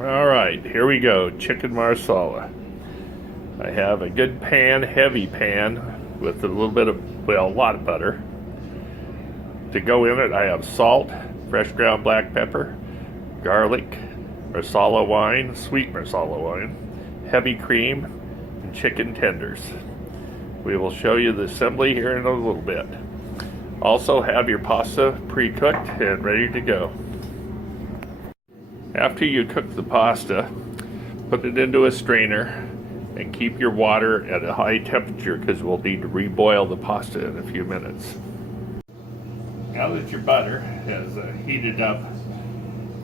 All right, here we go. Chicken marsala. I have a good pan, heavy pan with a little bit of, well, a lot of butter. To go in it, I have salt, fresh ground black pepper, garlic, marsala wine, sweet marsala wine, heavy cream, and chicken tenders. We will show you the assembly here in a little bit. Also have your pasta pre-cooked and ready to go. After you cook the pasta, put it into a strainer and keep your water at a high temperature because we'll need to reboil the pasta in a few minutes. Now that your butter has heated up,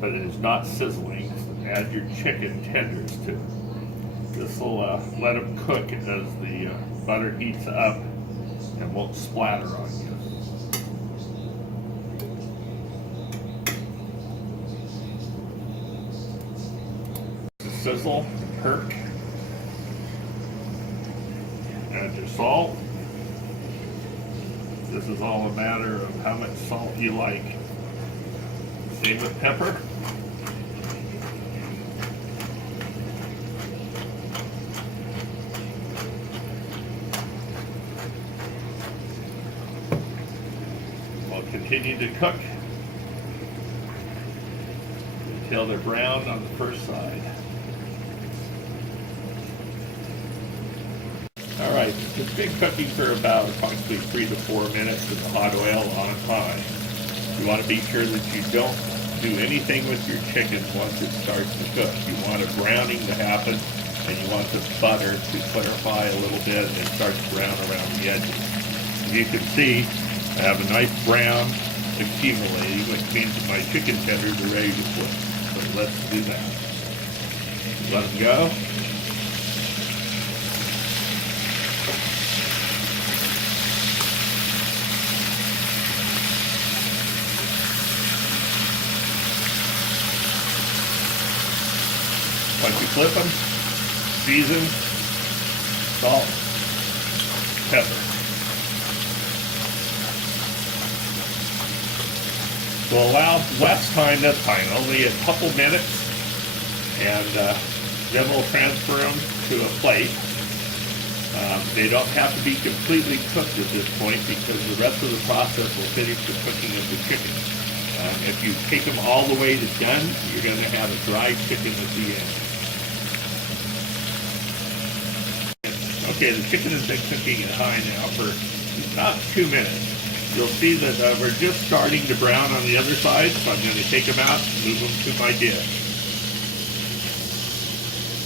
but it is not sizzling, add your chicken tenders to it. This will let them cook as the butter heats up and won't splatter on you. Sizzle, perk, add your salt. This is all a matter of how much salt you like. Same with pepper. We'll continue to cook until they're brown on the first side. Alright, it's been cooking for about approximately 3 to 4 minutes in the hot oil on high. You want to be sure that you don't do anything with your chicken once it starts to cook. You want a browning to happen, and you want the butter to clarify a little bit and start to brown around the edges. As you can see, I have a nice brown accumulating, which means that my chicken tenders are ready to flip. So let's do that. Let them go. Once you flip them, season, salt, pepper. We'll allow less time this time, only a couple minutes, and then we'll transfer them to a plate. They don't have to be completely cooked at this point because the rest of the process will finish the cooking of the chicken. If you take them all the way to done, you're going to have a dry chicken at the end. Okay, the chicken has been cooking at high now for about 2 minutes. You'll see that we're just starting to brown on the other side, so I'm going to take them out and move them to my dish.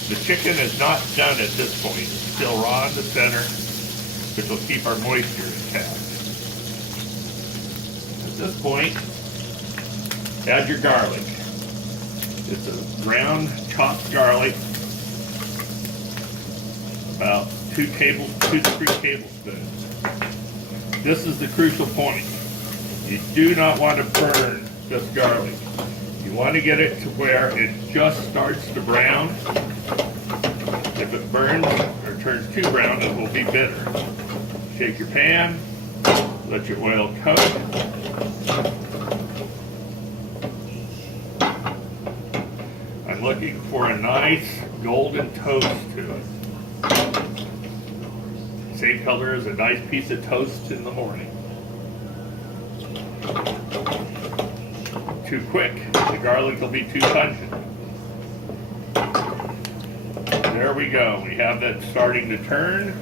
The chicken is not done at this point. It's still raw in the center, which will keep our moisture intact. At this point, add your garlic. It's a ground chopped garlic, about 2 to 3 tablespoons. This is the crucial point. You do not want to burn this garlic. You want to get it to where it just starts to brown. If it burns or turns too brown, it will be bitter. Shake your pan, let your oil coat. I'm looking for a nice golden toast to it. Same color as a nice piece of toast in the morning. Too quick, the garlic will be too pungent. There we go. We have that starting to turn.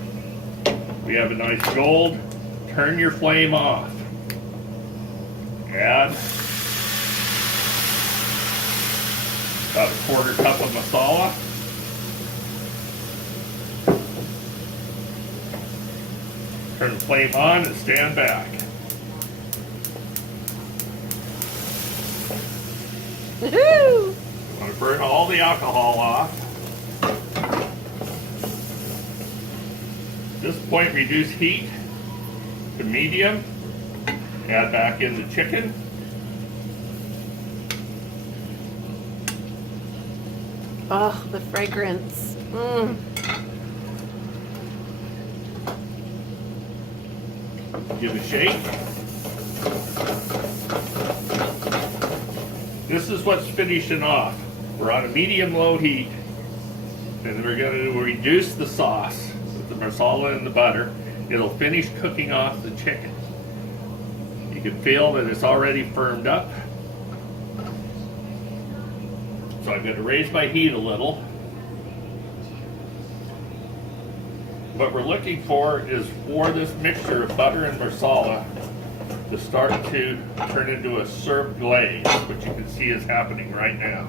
We have a nice gold. Turn your flame off. Add about a quarter cup of masala. Turn the flame on and stand back. Woohoo! You want to burn all the alcohol off. At this point, reduce heat to medium. Add back in the chicken. Oh, the fragrance. Give a shake. This is what's finishing off. We're on a medium-low heat, and we're going to reduce the sauce with the marsala and the butter. It'll finish cooking off the chicken. You can feel that it's already firmed up. So I'm going to raise my heat a little. What we're looking for is for this mixture of butter and marsala to start to turn into a served glaze, which you can see is happening right now.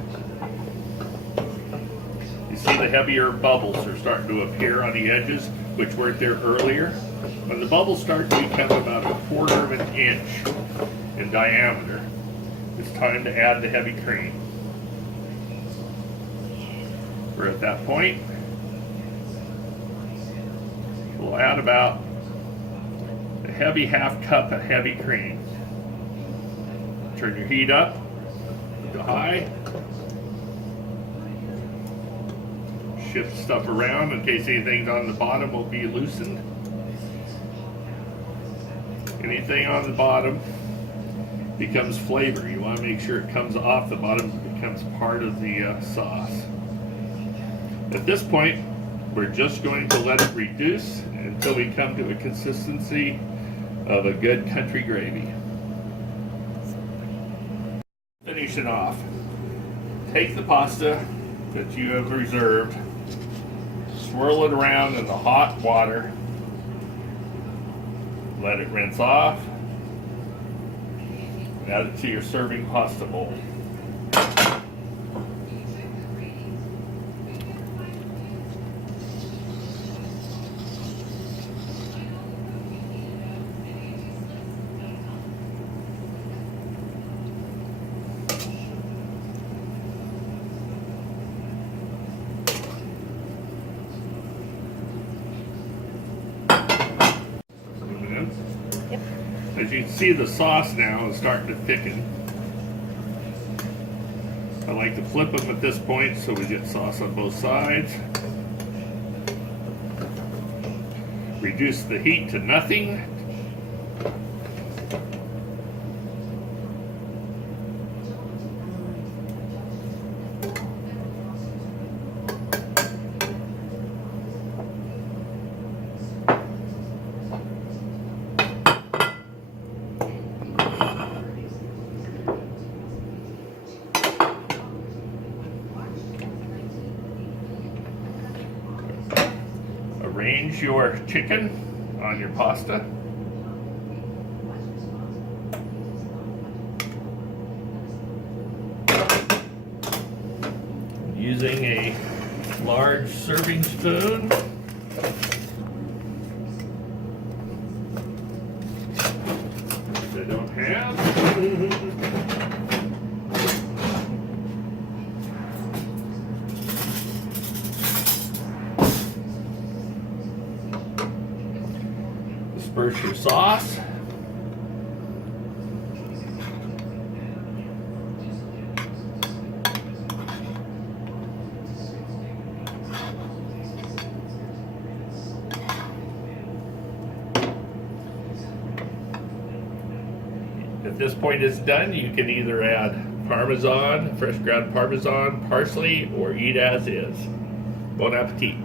You see the heavier bubbles are starting to appear on the edges, which weren't there earlier. When the bubbles start to become about 1/4 of an inch in diameter, it's time to add the heavy cream. We're at that point. We'll add about a heavy 1/2 cup of heavy cream. Turn your heat up to high. Shift stuff around in case anything on the bottom will be loosened. Anything on the bottom becomes flavor. You want to make sure it comes off the bottom, it becomes part of the sauce. At this point, we're just going to let it reduce until we come to a consistency of a good country gravy. Finish it off. Take the pasta that you have reserved, swirl it around in the hot water, let it rinse off, and add it to your serving pasta bowl. As you can see, the sauce now is starting to thicken. I like to flip them at this point so we get sauce on both sides. Reduce the heat to nothing. Arrange your chicken on your pasta. Using a large serving spoon. Which I don't have. Disperse your sauce. At this point it's done, you can either add Parmesan, fresh ground Parmesan, parsley, or eat as is. Bon appetit.